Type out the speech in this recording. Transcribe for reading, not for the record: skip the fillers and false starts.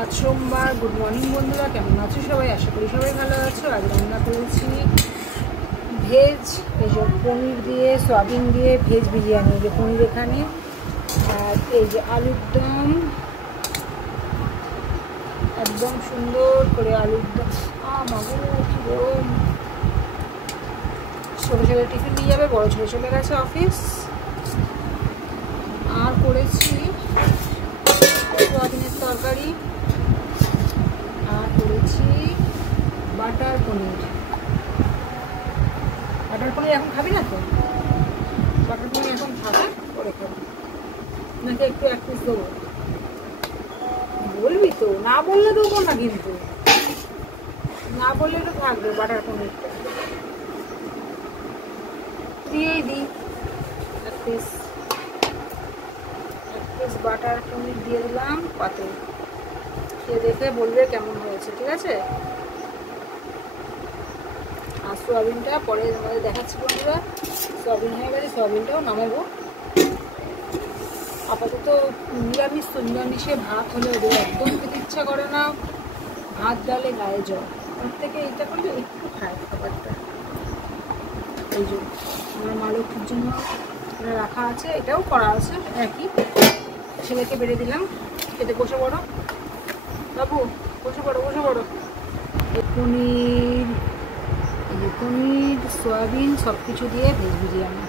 আজ সোমবার। Good morning বন্ধুরা, কেমন আছো সবাই? আশা করি সবাই ভালো আছো। আজ রান্না করেছি ভেজ, এই যে পনির দিয়ে সয়াবিন দিয়ে ভেজ বিরিয়ানি। এই যে পনির এখানে, আর এই যে আলুর দম, একদম সুন্দর করে আলুর দম। কি গরম! ছোটো ছেলে টিফিন নিয়ে যাবে, বড় ছেলে চলে গেছে অফিস। আর করেছি সয়াবিনের তরকারি, আর করেছি বাটার পনির। বাটার পনির এখন খাবি না তো? বাটার পনির এখন খাবে, পরে খাবি নাকি একটু এক পিস দেবো? বলবি তো, না বললে দেবো না, কিন্তু না বললে তো থাকবে বাটার পনিরটা। দিয়েই দিই এক পিস বাটার পনির দিয়ে দিলাম পাতে। খেয়ে দেখে বলবে কেমন হয়েছে, ঠিক আছে? আর সয়াবিনটা পরে আমাদের দেখাচ্ছি বন্ধুরা। সয়াবিন হয়ে গেছে, সয়াবিনটাও নামাবো। আপাতত নিরামিষ তো, নিরামিষে ভাত হলে ওদের একদম খেতে ইচ্ছা করে না, ভাত ডালে গায়ে জল। তার থেকে এইটা করলে একটু খায় খাবারটা। এই যে আমার মা লক্ষ্মীর জন্য রাখা আছে, এটাও করা আছে একই। ছেলেকে বেড়ে দিলাম, খেতে বসে পড়ো বাবু, বসে পড়ো বসে পড়ো। পনির, সয়াবিন সব কিছু দিয়ে ভেজ বিরিয়ানি।